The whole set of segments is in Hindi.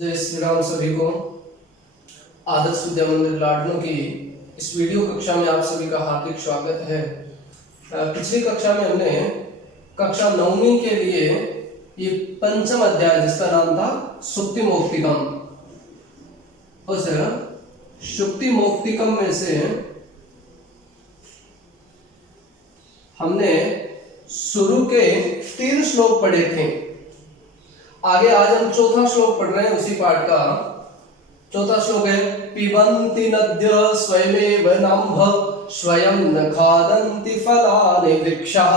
जय श्री राम सभी को। आदर्श विद्या मंदिर लाडनों की इस वीडियो कक्षा में आप सभी का हार्दिक स्वागत है। पिछली कक्षा में हमने कक्षा 9वीं के लिए ये पंचम अध्याय जिसका नाम था सुक्ति मौक्तिकम, उस सुक्ति मौक्तिकम में से हमने शुरू के 3 श्लोक पढ़े थे। आगे आज हम चौथा श्लोक पढ़ रहे हैं उसी पाठ का। चौथा श्लोक है पिबन्ति नद्य स्वयमेव नाम्भ स्वयं न खादन्ति फलानि वृक्षः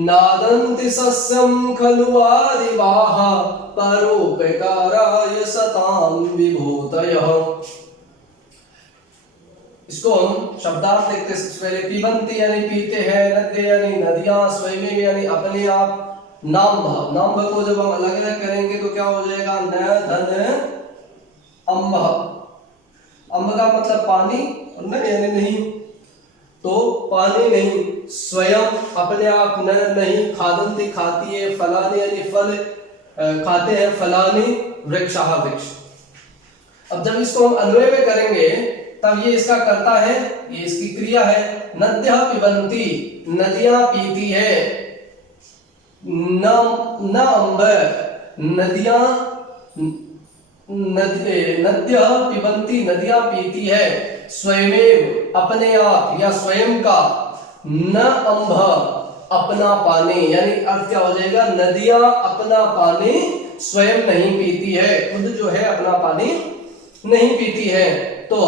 नादन्ति सस्यं खलु आदिवाः परोपकाराय सतां विभूतयः। इसको हम शब्दार्थ देखते हैं। पहले पिबन्ति यानी पीते हैं, नद्य यानी नदियां, स्वयमेव यानी अपने आप, नाम्भ, नाम्भ को जब हम अलग अलग करेंगे तो क्या हो जाएगा, न धन अम्भ। अम्भ का मतलब पानी और न यानी नहीं, तो पानी नहीं, स्वयं अपने आप, न नहीं, खादन्ति खाती है, फलानि यानी फल खाते हैं, फलानि वृक्षः वृक्ष। अब जब इसको हम अन्वय में करेंगे तब ये इसका कर्ता है, ये इसकी क्रिया है। नद्यः पिबन्ति, नदियां पीती है, न अम्ब, नदियां, नद्यः पिबन्ति, नदियां पीती है, स्वयमेव अपने आप या स्वयं का, न अम्भ अपना पानी, यानी अर्थ क्या हो जाएगा, नदियां अपना पानी स्वयं नहीं पीती है, खुद जो है अपना पानी नहीं पीती है। तो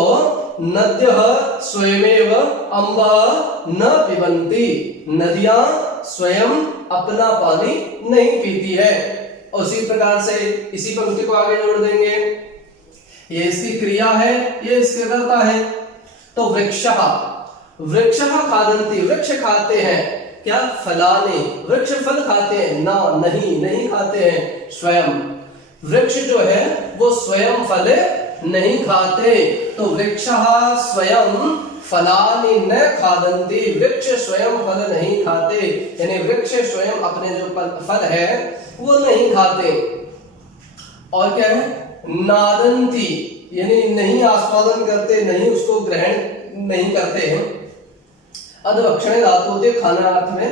नद्यः स्वयमेव अम्ब न पिबन्ति, नदियां स्वयं अपना पानी नहीं पीती है। उसी प्रकार से इसी पंक्ति को आगे जोड़ देंगे, ये इसकी क्रिया है, ये इसके कर्ता है। तो वृक्षः, वृक्षः खादन्ति, वृक्ष खाते हैं, क्या, फलानि, वृक्ष फल खाते हैं, ना नहीं, नहीं खाते हैं, स्वयं, वृक्ष जो है वो स्वयं फल नहीं खाते। तो वृक्षः स्वयं फलानि न खादन्ति, वृक्ष स्वयं फल नहीं खाते, यानी वृक्ष स्वयं अपने जो फल है वो नहीं खाते। और क्या है, नादन्ति यानी नहीं आस्वादन करते, नहीं उसको ग्रहण नहीं करते हैं। अधवक्षणे धातु होती है खाना अर्थ में,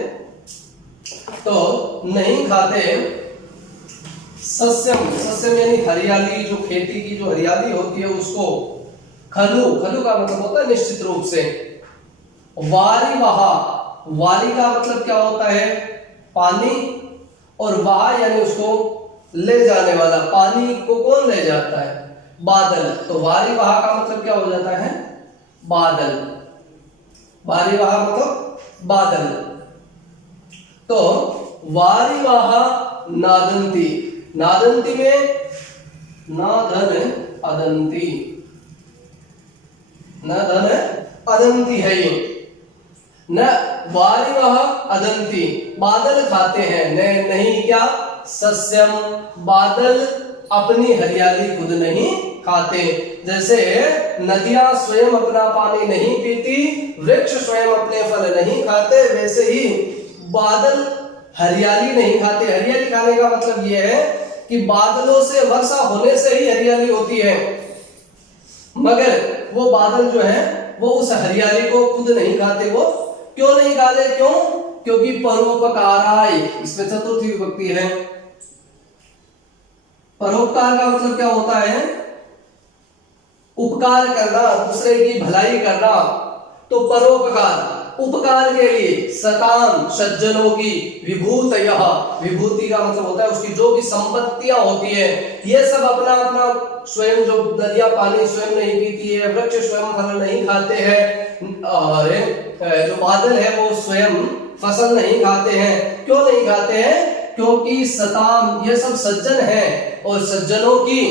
तो नहीं खाते। सस्यम, सस्यम यानी हरियाली, जो खेती की जो हरियाली होती है उसको, खलु, खलु का मतलब होता है निश्चित रूप से। वारिवाह, वारी का मतलब क्या होता है, पानी, और वाह यानी उसको ले जाने वाला, पानी को कौन ले जाता है, बादल। तो वारिवाह का मतलब क्या हो जाता है, बादल, वारिवाह मतलब बादल। तो वारिवाह नादन्ति, नादन्ति में नादन अदन्ति, न धन अदंती है ये, न वारिवः अदंती, बादल खाते हैं, न नहीं क्या, सस्यम, बादल अपनी हरियाली खुद नहीं खाते। जैसे नदियां स्वयं अपना पानी नहीं पीती, वृक्ष स्वयं अपने फल नहीं खाते, वैसे ही बादल हरियाली नहीं खाते। हरियाली खाने का मतलब यह है कि बादलों से, वर्षा होने से ही हरियाली होती है, मगर वो बादल जो है वो उस हरियाली को खुद नहीं खाते। वो क्यों नहीं खाते, क्यों, क्योंकि परोपकाराय, इसमें चतुर्थी विभक्ति है। परोपकार का मतलब क्या होता है, उपकार करना, दूसरे की भलाई करना। तो परोपकार, उपकार के लिए, सताम सज्जनों की, विभूतयः, विभूति का मतलब होता है उसकी जो भी संपत्तियां होती है, ये सब अपना अपना स्वयं, जो नदियां पानी स्वयं नहीं पीती है, वृक्ष स्वयं फल नहीं खाते हैं, और जो बादल है वो स्वयं फसल नहीं खाते हैं। क्यों नहीं खाते हैं, क्योंकि सताम, ये सब सज्जन हैं, और सज्जनों की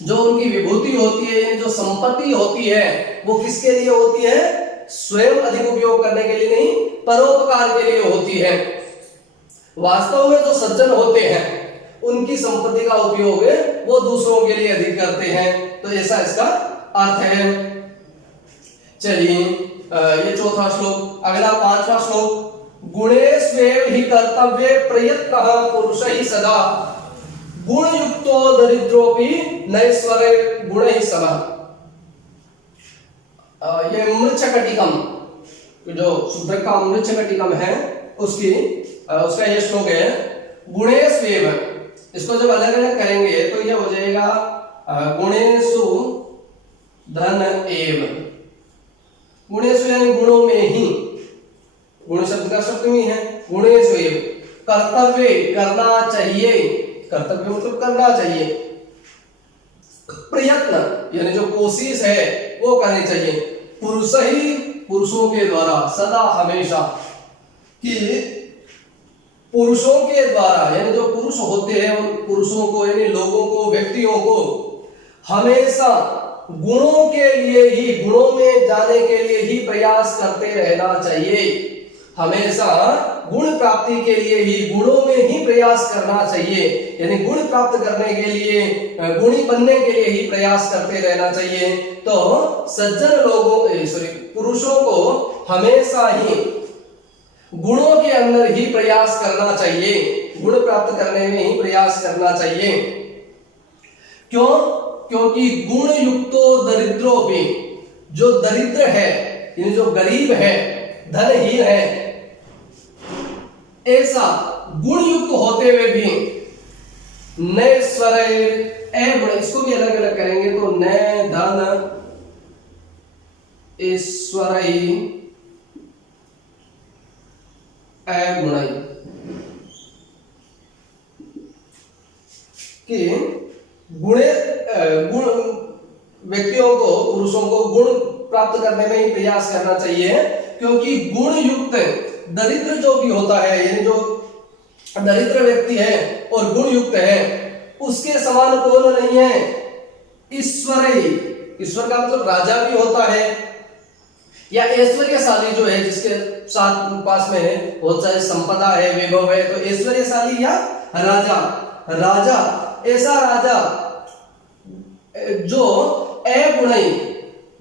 जो उनकी विभूति होती है, जो संपत्ति होती है, वो किसके लिए होती है, स्वयं अधिक उपयोग करने के लिए नहीं, परोपकार के लिए होती है। वास्तव में जो सज्जन होते हैं उनकी संपत्ति का उपयोग वो दूसरों के लिए अधिक करते हैं। तो ऐसा इसका अर्थ है। चलिए ये चौथा श्लोक। अगला 5वां श्लोक, गुणेष्वेव हि कर्तव्ये प्रयत्नः पुरुषैः सदा गुण युक्तो दरिद्रोपि नैश्वरे गुण ही समः। ये मृच्छकटिकम जो शूद्रक का मृच्छकटिकम है उसका ये श्लोक है गुणेष्वेव। इसको जब अलग अलग करेंगे तो ये हो जाएगा गुणेषु धन एव। गुणेषु यानी गुणों में ही, गुण शब्द का सप्तमी है, गुणेषु एव। कर्तव्य करना चाहिए, कर्तव्य मतलब करना चाहिए, प्रयत्न यानी जो कोशिश है वो करनी चाहिए। पुरुष ही पुरुषों के द्वारा सदा हमेशा, कि पुरुषों के द्वारा यानी जो पुरुष होते हैं उन पुरुषों को यानी लोगों को, व्यक्तियों को हमेशा गुणों के लिए ही, गुणों में जाने के लिए ही प्रयास करते रहना चाहिए। हमेशा गुण प्राप्ति के लिए ही, गुणों में ही प्रयास करना चाहिए, यानी गुण प्राप्त करने के लिए, गुणी बनने के लिए ही प्रयास करते रहना चाहिए। तो सज्जन लोगों पुरुषों को हमेशा ही गुणों के अंदर ही प्रयास करना चाहिए, गुण प्राप्त करने में ही प्रयास करना चाहिए। क्यों? क्योंकि गुण युक्तो दरिद्रो भी, जो दरिद्र है यानी जो गरीब है, धनहीन है, ऐसा गुण युक्त होते हुए भी नैश्वर गुण, इसको भी अलग अलग करेंगे तो न धन ईश्वर गुण, कि गुण व्यक्तियों को, पुरुषों को गुण प्राप्त करने में ही प्रयास करना चाहिए। क्योंकि गुण युक्त दरिद्र जो भी होता है, यानी जो दरिद्र व्यक्ति है और गुण युक्त है, उसके समान कौन नहीं है? ईश्वर ही। ईश्वर का मतलब राजा भी होता है या ऐश्वर्यशाली जो है, जिसके साथ पास में है बहुत सारी संपदा है, वैभव है, तो ऐश्वर्यशाली या राजा। राजा, ऐसा राजा जो अगुणी,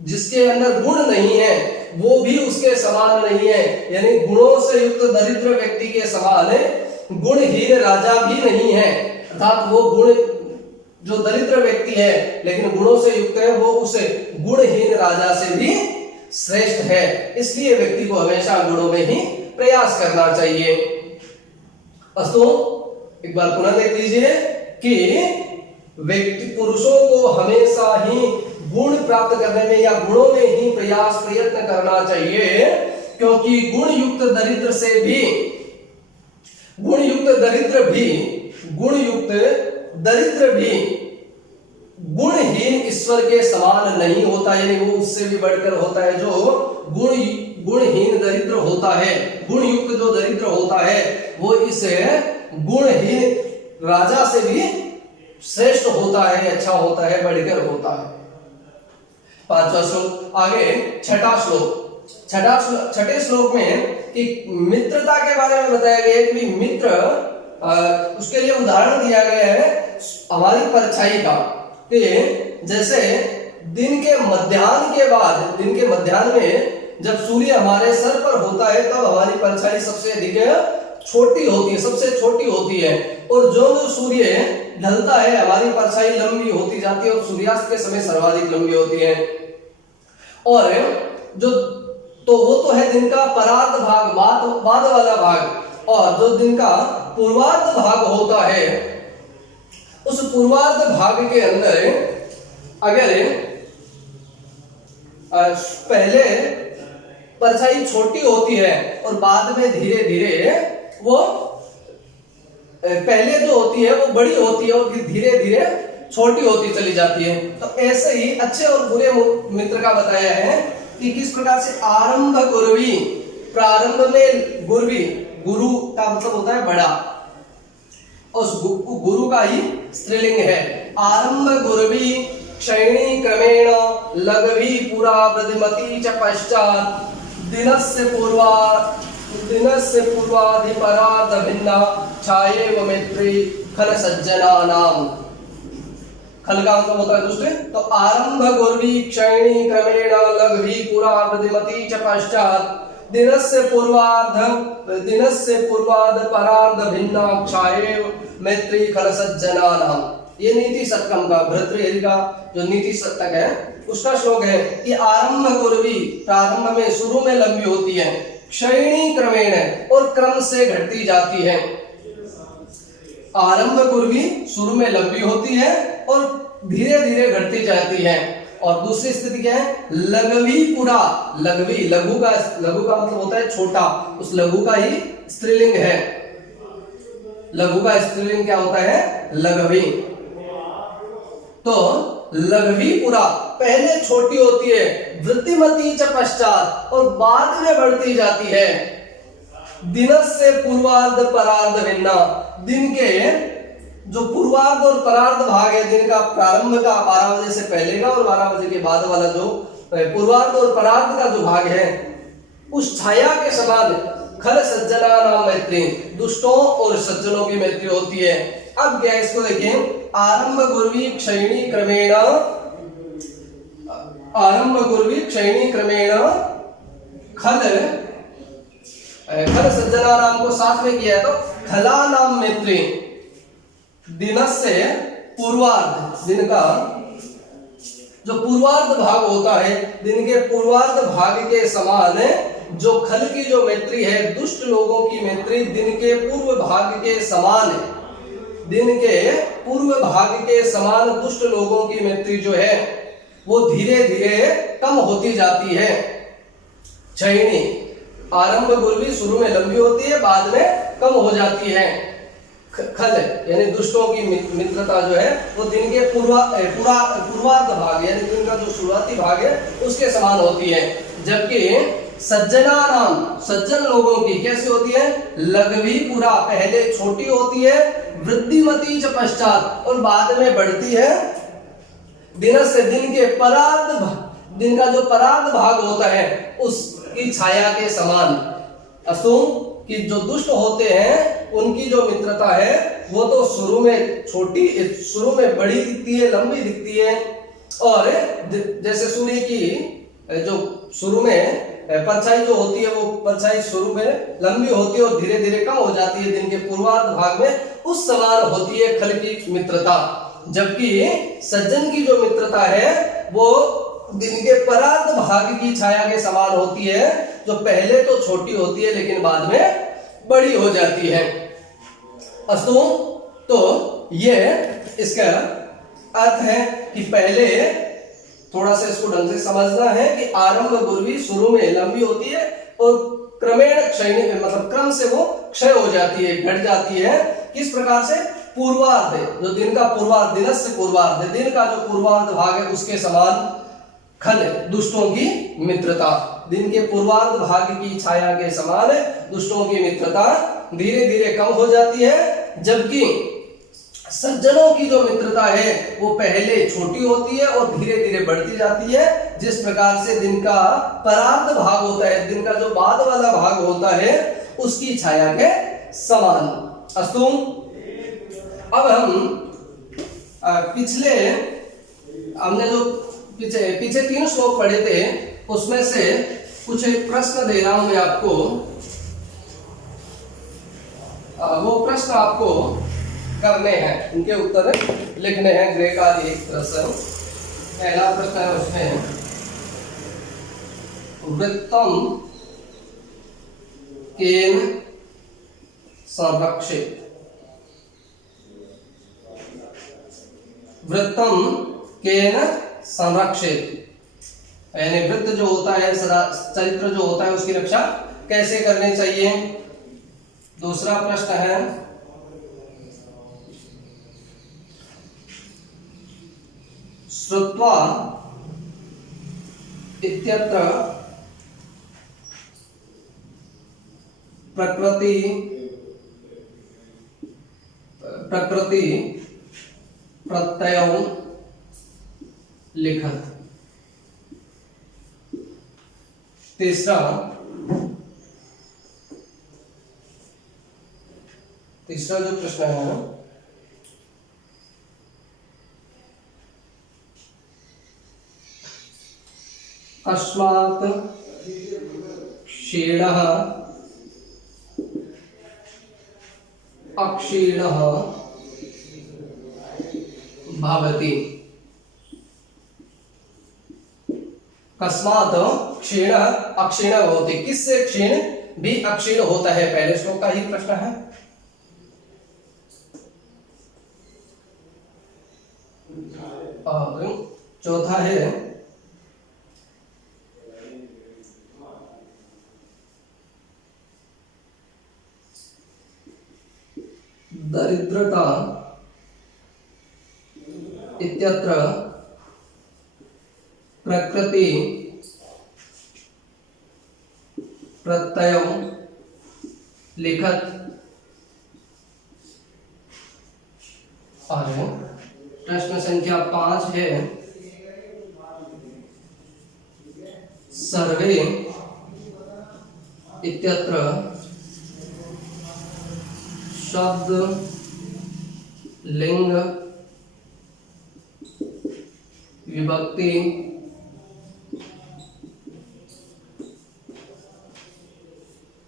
जिसके अंदर गुण नहीं है, वो भी उसके समान नहीं है, यानी गुणों से युक्त दरिद्र व्यक्ति के समान गुणहीन राजा भी नहीं है। अर्थात वो गुण जो दरिद्र व्यक्ति है लेकिन गुणों से युक्त है, वो उस गुणहीन राजा से भी श्रेष्ठ है। इसलिए व्यक्ति को हमेशा गुणों में ही प्रयास करना चाहिए। अस्तु, एक बार पुनः देख लीजिए कि व्यक्ति, पुरुषों को हमेशा ही गुण प्राप्त करने में या गुणों में ही प्रयत्न करना चाहिए। क्योंकि गुण युक्त दरिद्र से भी, गुण युक्त दरिद्र भी गुणहीन ईश्वर के समान नहीं होता, यानी वो उससे भी बढ़कर होता है। जो गुणहीन दरिद्र होता है, गुण युक्त जो दरिद्र होता है, वो इस गुणहीन राजा से भी श्रेष्ठ होता है, अच्छा होता है, बढ़कर होता है। पांचवा श्लोक आगे, छठे श्लोक में कि मित्रता के बारे में बताया गया है कि मित्र, उसके लिए उदाहरण दिया गया है हमारी परछाई का, कि जैसे दिन के मध्याह्न के बाद, दिन के मध्याह्न में जब सूर्य हमारे सर पर होता है तब हमारी परछाई सबसे अधिक छोटी होती है, सबसे छोटी होती है, और जो सूर्य ढलता है हमारी परछाई लंबी होती जाती है और सूर्यास्त के समय सर्वाधिक लंबी होती है। और जो वो तो है दिन का परार्ध भाग, बाद वाला भाग, और जो दिन का पूर्वार्ध भाग होता है, उस पूर्वार्ध भाग के अंदर अगर पहले परछाई छोटी होती है और बाद में धीरे धीरे वो पहले जो होती है वो बड़ी होती है और फिर धीरे धीरे छोटी होती चली जाती है। तो ऐसे ही अच्छे और बुरे मित्र का बताया है कि किस प्रकार से आरंभ गुरुवी, प्रारंभ में गुरुवी, गुरु का मतलब होता है बड़ा, उस गुरु का ही स्त्रीलिंग है। आरंभ गुरुवी क्षयणी क्रमेण लघवी पुरा वृद्धिमती च पश्चात दिनस्य पूर्वाधिपरार्ध भिन्ना छायेव मैत्री खल सज्जनानाम। खल का मतलब होता है दूसरे, तो आरंभ गुर्वी क्षयणी क्रमेण लघवी पुरा वृद्धिमती च पश्चात दिनस्य पूर्वाध परार्ध भिन्ना मैत्री खल सज्जनानाम। ये नीति शतकम का भर्तृहरि का जो नीति शतक है उसका श्लोक है कि आरंभ कुर्वी, प्रारंभ में शुरू में लंबी होती है, क्षयणी क्रमेण और क्रम से घटती जाती है। आरंभ कुर्वी शुरू में लंबी होती है और धीरे धीरे घटती जाती है। और दूसरी स्थिति क्या है, लघवी पुरा। लघवी लघु का मतलब होता है छोटा, उस लघु का ही स्त्रीलिंग है। लघु का स्त्रीलिंग क्या होता है, लघवी। तो लघवी पुरा पहले छोटी होती है, वृद्धिमती च पश्चात और बाद में बढ़ती जाती है। दिनस्य पूर्वार्ध परार्ध भिन्ना। दिन के जो पूर्वार्ध और परार्ध भाग है, दिन का प्रारंभ का 12 बजे से पहले का और 12 बजे के बाद वाला जो पूर्वार्ध और परार्ध का जो भाग है, उस छाया के समान खल सज्जनानाम मैत्री, दुष्टों और सज्जनों की मैत्री होती है। अब क्या इसको देखिए, आरंभ गुर्वी क्षयणी क्रमेण, आरंभ गुर्वी क्षयणी क्रमेण खल सज्जनानाम को साथ में किया है तो खलानाम मैत्री। दिनस्य पूर्वार्ध, दिन का जो पूर्वार्ध भाग होता है, दिन के पूर्वार्ध भाग के समान जो खल की जो मैत्री है, दुष्ट लोगों की मैत्री दिन के पूर्व भाग के समान है। दिन के पूर्व भाग के समान दुष्ट लोगों की मैत्री जो है वो धीरे धीरे कम होती जाती है। क्षयणी, आरंभ गुर्वी शुरू में लंबी होती है, बाद में कम हो जाती है। खल यानी दुष्टों की मित्रता जो है वो दिन के पूर्वार्ध भाग यानी दिन का जो शुरुआती भाग है उसके समान होती है। जबकि सज्जनानाम, सज्जन लोगों की कैसी होती है, लघवी पुरा पहले छोटी होती है, वृद्धिमती च पश्चात और बाद में बढ़ती है। दिन से दिन के परार्ध, दिन का जो परार्ध भाग होता है उसकी छाया के समान। असुम कि जो दुष्ट होते हैं उनकी जो मित्रता है वो तो शुरू में छोटी, शुरू में बड़ी दिखती है, लंबी दिखती है। और जैसे सूर्य की जो शुरू में परछाई जो होती है वो परछाई शुरू में लंबी होती है और धीरे धीरे कम हो जाती है दिन के पूर्वार्ध भाग में, उस समान होती है खल की मित्रता। जबकि सज्जन की जो मित्रता है वो दिन के परार्ध भाग की छाया के समान होती है, जो पहले तो छोटी होती है लेकिन बाद में बड़ी हो जाती है। अस्तु, तो ये इसका अर्थ है कि पहले थोड़ा सा इसको ढंग से समझना है कि आरंभ गुर्वी शुरू में लंबी होती है और क्रमेण क्षयणी, मतलब क्रम से वो क्षय हो जाती है, घट जाती है। किस प्रकार से, पूर्वार्ध, जो दिन का पूर्वार्ध, दिनस्य पूर्वार्ध, दिन का जो पूर्वार्ध भाग है उसके समान खल दुष्टों की मित्रता, दिन के पूर्वार्ध भाग की छाया के समान दुष्टों की मित्रता धीरे धीरे कम हो जाती है। जबकि सज्जनों की जो मित्रता है वो पहले छोटी होती है और धीरे धीरे बढ़ती जाती है। जिस प्रकार से दिन का परार्ध भाग होता है, दिन का जो बाद वाला भाग होता है उसकी छाया के समान। अस्तु, अब हम पिछले हमने जो पीछे 3 श्लोक पढ़े थे उसमें से कुछ प्रश्न दे रहा हूं मैं आपको। वो प्रश्न आपको करने हैं, उनके उत्तर लिखने हैं ग्रे आदि प्रश्न। पहला प्रश्न है उसमें, वृत्तम केन संरक्षित। वृत्तम केन संरक्षित यानी वृत्त जो होता है, चरित्र जो होता है उसकी रक्षा कैसे करनी चाहिए। दूसरा प्रश्न है, श्रुत्वा इत्यत्र प्रकृति प्रत्ययों लिखत। तीसरा जो प्रश्न है, अस्मात् क्षीणः अक्षीणः भवति। कस्मात् क्षीण अक्षीण भवति, किससे क्षीण भी अक्षीण होता है, पहले श्लोक का ही प्रश्न है। और चौथा है दरिद्रता इत्यत्र प्रकृति प्रत्ययम् लिखत। और प्रश्न संख्या 5 है सर्वे इत्यत्र शब्द लिंग विभक्ति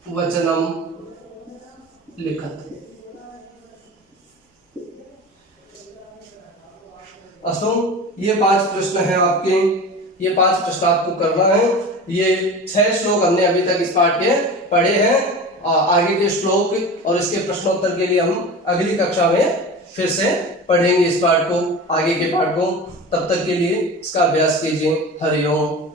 वचनम लिखत। अस्तु, ये 5 प्रश्न हैं आपके, ये 5 प्रश्न आपको करना है। ये 6 श्लोक हमने अभी तक इस पाठ के पढ़े हैं। आगे के श्लोक और इसके प्रश्नोत्तर के लिए हम अगली कक्षा में फिर से पढ़ेंगे इस पाठ को, आगे के पाठ को। तब तक के लिए इसका अभ्यास कीजिए। हरि ओम।